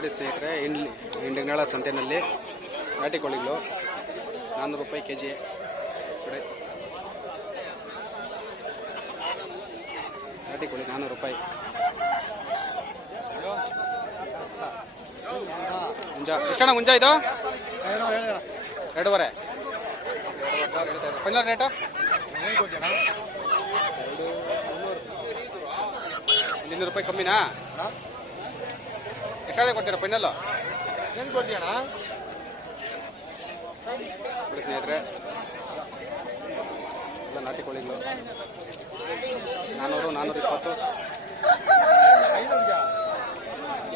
ನೋಡಿ ಸ್ನೇಹಿತರೆ ಇಂಡ್ಲಿ ಇಂಡಿನಾಳ ಸಂತೆನಲ್ಲಿ ನಾಟಿ ಕೋಳಿಗಳು ನಾನ್ನೂರು ರೂಪಾಯಿ ಕೆ ಜಿ ನಾಟಿ ಕೋಳಿ ನಾನ್ನೂರು ರೂಪಾಯಿ. ಮುಂಜಾ. ಎಷ್ಟಣ್ಣ ಮುಂಜಾ ಇದು? ಎರಡೂವರೆ. Final rate? ಇನ್ನೂರು ರೂಪಾಯಿ ಕಮ್ಮಿನಾ? ಎಷ್ಟಾದ್ರೆ ಕೊಡ್ತೀರಾ ಫೈನಲ್ ಏನು ಕೊಡ್ತೀಯಣ ಬಿಡಿ ಸ್ನೇಹಿತರೆ. ಎಲ್ಲ ನಾಟಿ ಕೋಳಿಗಳು. ನಾನ್ನೂರು ನಾನ್ನೂರ ಇಪ್ಪತ್ತು.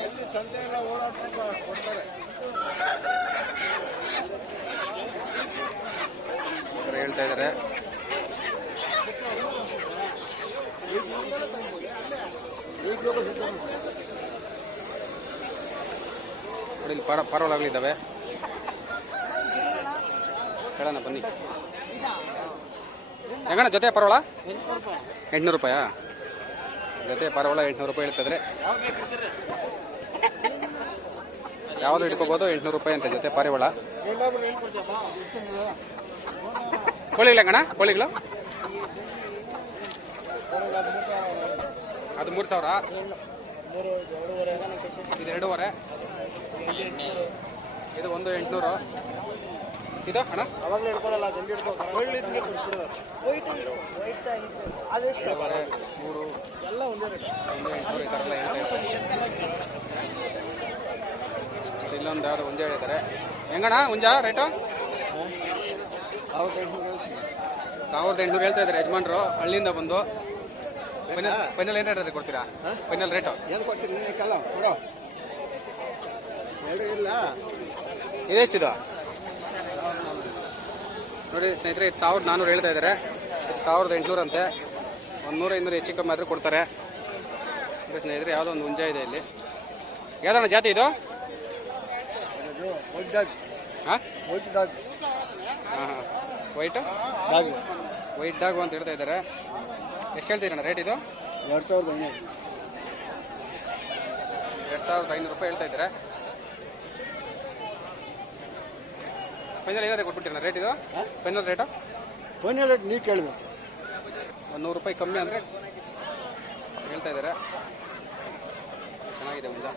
ಎಲ್ಲಿ ಸಂತೆ ಎಲ್ಲ ಓಡಾಡ್ಕೊಂಡು ಕೊಡ್ತಾರೆ. ಹೇಳ್ತಾ ಇದ್ದಾರೆ. ನೋಡಿ ಇಲ್ಲಿ ಹೇಳೋಣ ಬನ್ನಿ. ಹೆಂಗಣ್ಣ, ಜೊತೆ ಪರವಳ ಎಂಟ್ನೂರು ರೂಪಾಯಾ? ಜೊತೆ ಪರವಳ ಎಂಟ್ನೂರು ರೂಪಾಯಿ ಹೇಳ್ತಿದ್ರೆ. ಯಾವುದು ಹಿಡ್ಕೋಬೋದು? ಎಂಟ್ನೂರು ರೂಪಾಯಿ ಅಂತ, ಜೊತೆ ಪಾರಿವಾಳ ಕೋಳಿಗಳು ಹೆಂಗಣ್ಣ, ಕೋಳಿಗಳು? ಅದು ಮೂರು ಸಾವಿರ? ಇದು. ಎರಡೂವರೆ. ಇದು ಒಂದು ಎಂಟುನೂರು. ಇದು ಅಣ್ಣ? ಅವಾಗಲೇ ಹಿಡ್ಕೊಳಲ್ಲ ಜಲ್ದಿ ಹಿಡ್ಕೊ ಎರಡೂವರೆ ಮೂರು. ಎಲ್ಲ ಒಂದೇ ರೇಟ್. ಒಂದು ಎಂಟುನೂರು ಈ ಥರ ಎಲ್ಲ ಹೇಳ್ತಾ ಇದ್ದಾರೆ. ಮತ್ತೆ ಇಲ್ಲೊಂದು ಯಾರು ಒಂದೇ ಹೇಳಿದ್ದಾರೆ ಹೆಂಗಣ್ಣ ಹುಂಜ ರೇಟು ಸಾವಿರದ ಎಂಟುನೂರು ಹೇಳ್ತಾ ಇದ್ದಾರೆ ಯಜಮಾನ್ರು. ಹಳ್ಳಿಯಿಂದ ಬಂದು. ಫೈನಲ್ ಫೈನಲ್ ಏನು ರೇಟ್ ಕೊಡ್ತೀರಾ? ಫೈನಲ್ ರೇಟು ಏನು ಕೊಡ್ತೀರಾ? ನೀನು ಕಲ್ಲ ಕೊಡು. ಎರಡು ಇಲ್ಲ. ಇದೆಷ್ಟಿದು ನೋಡಿ ಸ್ನೇಹಿತರೆ ಇದು ಸಾವಿರದ ನಾನ್ನೂರು ಹೇಳ್ತಾ ಇದ್ದಾರೆ. ಇದು ಸಾವಿರದ ಎಂಟುನೂರು ಅಂತೆ. ಒಂದು ನೂರ ಇನ್ನೂರು ಹೆಚ್ಚು ಕಮ್ಮಿ ಆದರೂ ಕೊಡ್ತಾರೆ. ಸ್ನೇಹಿತರೆ ಯಾವುದೋ ಒಂದು ಹುಂಜ ಇದೆ ಇಲ್ಲಿ. ಯಾವ್ದಣ್ಣ ಜಾತಿ ಇದು? White dog. ಹಾಂ? ಹಾಂ ಹಾಂ. ವೈಟು? ಡಾಗ್. ವೈಟ್ ಡಾಗು ಅಂತ ಹೇಳ್ತಾ ಇದ್ದಾರೆ. ಎಷ್ಟು ಹೇಳ್ತೀರಣ್ಣ ರೇಟ್ ಇದು? ಎರಡು ಸಾವಿರದ ಐನೂರು. ಎರಡು ಸಾವಿರದ ಐನೂರು ರೂಪಾಯಿ ಹೇಳ್ತಾ ಇದ್ದಾರೆ? ಫೈನಲ್ ಏನಾದ್ರೆ ಕೊಟ್ಬಿಟ್ಟಿರಣ್ಣ ರೇಟ್ ಇದು? ಫೈನಲ್ ರೇಟು ಫೈನಲ್ ರೇಟ್ ನೀವು ಕೇಳಬೇಕು. ಒಂದು ನೂರು ರೂಪಾಯಿ ಕಮ್ಮಿ ಅಂದರೆ ಹೇಳ್ತಾ ಇದ್ದಾರೆ? ಚೆನ್ನಾಗಿದೆ ಮುಂಜಾ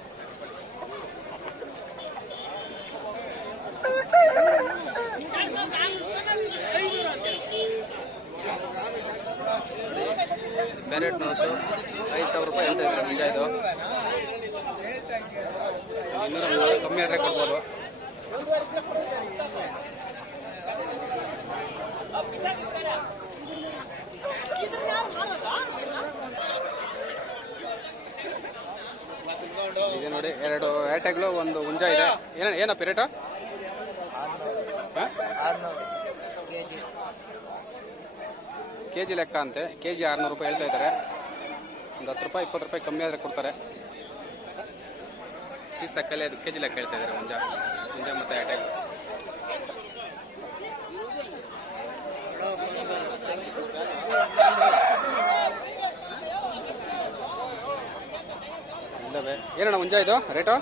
ಬ್ಯಾರೆಟ್ ನೋಸು ಐದು ಸಾವಿರ ರೂಪಾಯಿ ಹೇಳ್ತಾ ಇದ್ದಾರೆ ಮುಂಜಾ ಇದು. ಇನ್ನೂರ ಕಮ್ಮಿ ಆದರೆ ಕೊಡ್ಬೋದು. ಇದೆ ನೋಡಿ ಎರಡು ಏಟೆಗಳು ಒಂದು ಹುಂಜ ಇದೆ. ಏನ ಏನಪ್ಪ ರೇಟು? ಕೆ ಜಿ ಲೆಕ್ಕ ಅಂತೆ. ಕೆ ಜಿ ಆರುನೂರು ರೂಪಾಯಿ ಹೇಳ್ತಾ ಇದ್ದಾರೆ. ಒಂದು ಹತ್ತು ರೂಪಾಯಿ, ಇಪ್ಪತ್ತು ರೂಪಾಯಿ ಕಮ್ಮಿ ಆದರೆ ಕೊಡ್ತಾರೆ. ಪೀಸ್ ಲೆಕ್ಕಲ್ಲಿ ಅದು ಕೆ ಜಿ ಲೆಕ್ಕ ಹೇಳ್ತಾ ಇದ್ದಾರೆ ಮುಂಜಾ. ಮುಂಜಾ ಮತ್ತು ಇದ್ದಾವೆ ಏನಣ್ಣ ಮುಂಜಾ ಇದು? ರೇಟು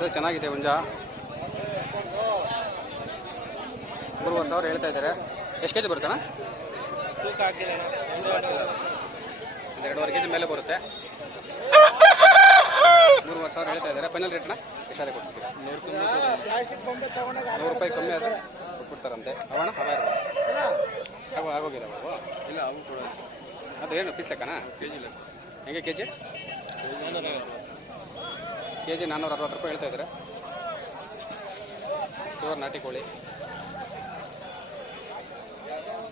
ಸರ್ ಚೆನ್ನಾಗಿದೆ ಹುಂಜ ಮೂರುವರೆ ಸಾವಿರ ಹೇಳ್ತಾ ಇದ್ದಾರೆ. ಎಷ್ಟು ಕೆ ಜಿ ಬರುತ್ತಣ್ಣ? ಒಂದು ಎರಡೂವರೆ ಕೆ ಜಿ ಮೇಲೆ ಬರುತ್ತೆ. ಮೂರುವರೆ ಸಾವಿರ ಹೇಳ್ತಾ ಇದ್ದಾರೆ. ಫೈನಲ್ ರೇಟ್ನ ಎಷ್ಟಾದ್ರೆ ಕೊಡ್ತೀರಾ ನೂರು ರೂಪಾಯಿ ಕಮ್ಮಿ ಆದರೆ ಕೊಡ್ತಾರಂತೆ ಅವಣ ಅವ ಅವ ಆಗೋಗಿದೆ ಅವು. ಇಲ್ಲ ಅವು ಕೂಡ ಅದು ಏನು ಪೀಸ್ ಲೆಕ್ಕನಾ? ಕೆ ಜಿ ಲೆಕ್ಕ. ಹೆಂಗೆ ಕೆ ಜಿ ಕೆ ಜಿ ನಾನ್ನೂರ ಅರವತ್ತು ರೂಪಾಯಿ ಹೇಳ್ತಾ ಇದ್ದಾರೆ. ಪ್ಯೂರ್ ನಾಟಿ ಕೋಳಿ.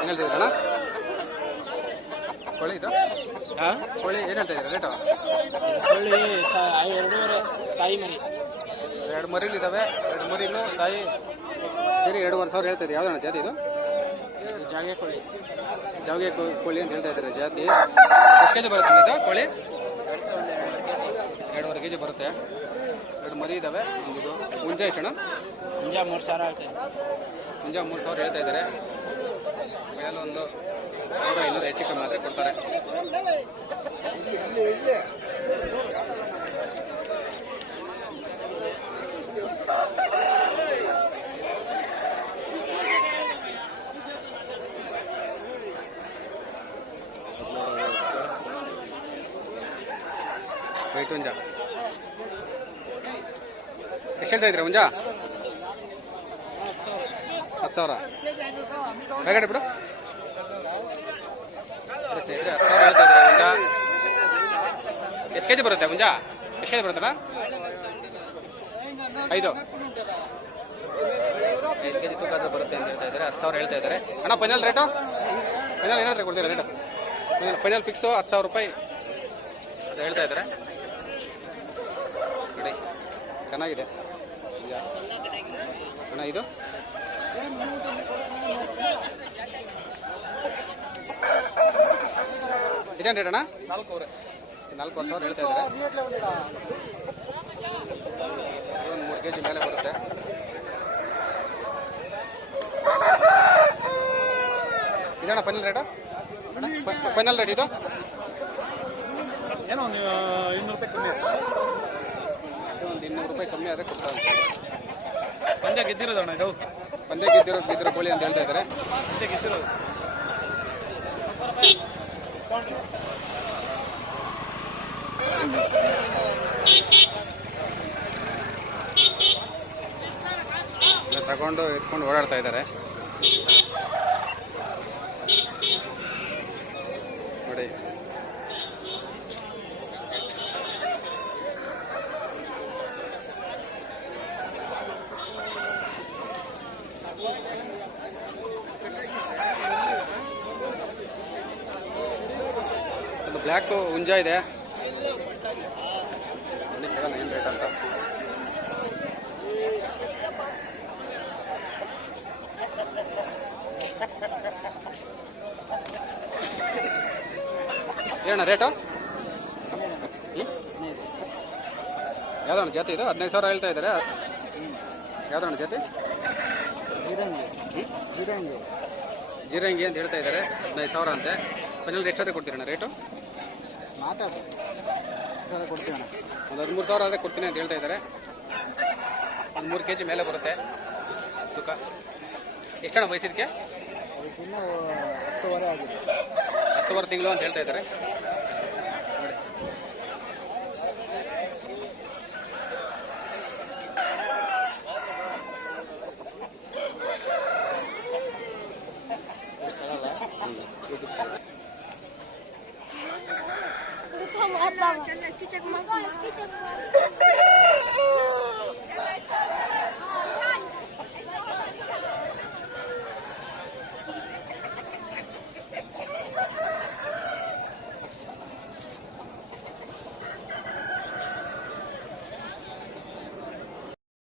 ಏನು ಹೇಳ್ತಿದ್ದೀರಣ್ಣ ಕೋಳಿ ಇದು ಕೋಳಿ ಏನು ಹೇಳ್ತಾ ಇದ್ದೀರಾ ರೇಟು ಕೋಳಿ ಎರಡೂವರೆ ತಾಯಿ ಮರಿ. ಎರಡು ಮರಿಗಳಿದ್ದಾವೆ ಎರಡು ಮರಿನು ತಾಯಿ ಸರಿ ಎರಡೂವರೆ ಸಾವಿರ ಹೇಳ್ತಾ ಇದ್ದೀವಿ ಯಾವ್ದಣ್ಣ ಜಾತಿ ಇದು? ಜಾಗೆ ಕೋಳಿ. ಜಾವಿಗೆ ಕೋ- ಕೋಳಿ ಅಂತ ಹೇಳ್ತಾ ಇದ್ದಾರೆ ಜಾತಿ. ಎಷ್ಟು ಕೆ ಜಿ ಬರುತ್ತೆ ಇದು ಕೋಳಿ? ಎರಡೂವರೆ ಕೆ ಜಿ ಬರುತ್ತೆ. ಎರಡು ಮರಿ ಇದ್ದಾವೆ ಒಂದು ಮುಂಜೆ ಎಷ್ಟಣ್ಣ ಮುಂಜಾ ಮೂರು ಸಾವಿರ ಹೇಳ್ತೀನಿ ಮುಂಜಾ ಮೂರು ಸಾವಿರ ಹೇಳ್ತಾ ಇದ್ದಾರೆ. ಮೇಲೊಂದು ನೂರ ಐನೂರು ಹೆಚ್ಚು ಕಮ್ಮಿ ಆದರೆ ಕೊಡ್ತಾರೆ. ವೈಟ್ ಹುಂಜ ಎಷ್ಟು ಹೇಳ್ತಾ ಇದ್ದೀರಾ ಹುಂಜ ಹತ್ತು ಸಾವಿರ. ಬೇಗಡೆ ಬಿಡು ಹೇಳ್ತಾ ಇದ್ದಾರೆ ಎಷ್ಟು ಕೆ ಜಿ ಬರುತ್ತೆ ಮುಂಜಾ? ಎಷ್ಟು ಕೆ ಜಿ ಐದು. ಐದು ಕೆ ಜಿ ತೂಕ ಬರುತ್ತೆ ಅಂತ ಹೇಳ್ತಾ ಇದ್ದಾರೆ. ಹತ್ತು ಸಾವಿರ ಹೇಳ್ತಾ ಇದ್ದಾರೆ. ಅಣ್ಣ ಫೈನಲ್ ರೇಟು ಫೈನಲ್ ಏನಾದ್ರೆ ಕೊಡ್ತೀರಾ ರೇಟು ಫೈನಲ್ ಫೈನಲ್ ಫಿಕ್ಸು ಹತ್ತು ಸಾವಿರ ರೂಪಾಯಿ. ಅಂತ ಹೇಳ್ತಾ ಇದ್ದಾರೆ. ನೋಡಿ, ಚೆನ್ನಾಗಿದೆ. ಅಣ್ಣ, ಇದು? ಇದೇನು ರೇಟ್ ಅಣ್ಣ? ನಾಲ್ಕೂವರೆ ನಾಲ್ಕೂವರೆ ಸಾವಿರ ಹೇಳ್ತಾ ಇದ್ದಾರೆ. ಒಂದು ಮೂರು ಕೆ ಜಿ ಮೇಲೆ ಬರುತ್ತೆ. ಇದಣ್ಣ ಫೈನಲ್ ರೇಟು ಫೈನಲ್ ರೇಟ್ ಇದು? ಏನೋ ನೀವು ಇನ್ನೂರು ರೂಪಾಯಿ ಕಮ್ಮಿ ಇದು ಒಂದು ಇನ್ನೂರು ರೂಪಾಯಿ ಕಮ್ಮಿ ಆದರೆ ಕೊಡ್ತಾರೆ ಪಂದ್ಯ ಗೆದ್ದಿರೋದಣ್ಣ ಇದು? ಪಂದ್ಯ ಗೆದ್ದಿರೋ ಗೆದ್ದಿರೋ ಕೋಳಿ ಅಂತ ಹೇಳ್ತಾ ಇದ್ದಾರೆ. ಪಂದ್ಯ ಗೆದ್ದಿರೋದು ಎಲ್ಲ ತಗೊಂಡು ಇಟ್ಕೊಂಡು ಓಡಾಡ್ತಾ ಇದ್ದಾರೆ. ನೋಡಿ. ಬ್ಲ್ಯಾಕು ಹುಂಜ ಇದೆ. ಏನು ರೇಟ್ ಅಂತ. ಏನಣ್ಣ ರೇಟು ಯಾವ್ದಣ್ಣ ಜಾತಿ ಇದು? ಹದಿನೈದು ಸಾವಿರ ಹೇಳ್ತಾ ಇದ್ದಾರೆ. ಯಾವ್ದಣ್ಣ ಜಾತಿ? ಜೀರಂಗಿ. ಜಿರಂಗಿ. ಜೀರಂಗಿ ಅಂತ ಹೇಳ್ತಾ ಇದ್ದಾರೆ. ಹದಿನೈದು ಸಾವಿರ ಅಂತೆ. ಫೈನಲ್ ಎಷ್ಟಾದ್ರೆ ಕೊಡ್ತೀರಣ್ಣ ರೇಟು ಮಾತಾಡು ಕೊಡ್ತೀವಿ ಒಂದು ಹದಿಮೂರು ಸಾವಿರ ಆದರೆ ಕೊಡ್ತೀನಿ ಅಂತ ಹೇಳ್ತಾ ಇದ್ದಾರೆ. ಒಂದು ಮೂರು ಕೆ ಜಿ ಮೇಲೆ ಬರುತ್ತೆ. ತೂಕ. ಎಷ್ಟಣ್ಣ ವಯಸ್ಸಿದಕ್ಕೆ ಅದಕ್ಕೆ ಇನ್ನೂ ಹತ್ತುವರೆ ಆಗಿದೆ. ಹತ್ತುವರೆ ತಿಂಗಳು ಅಂತ ಹೇಳ್ತಾ ಇದ್ದಾರೆ.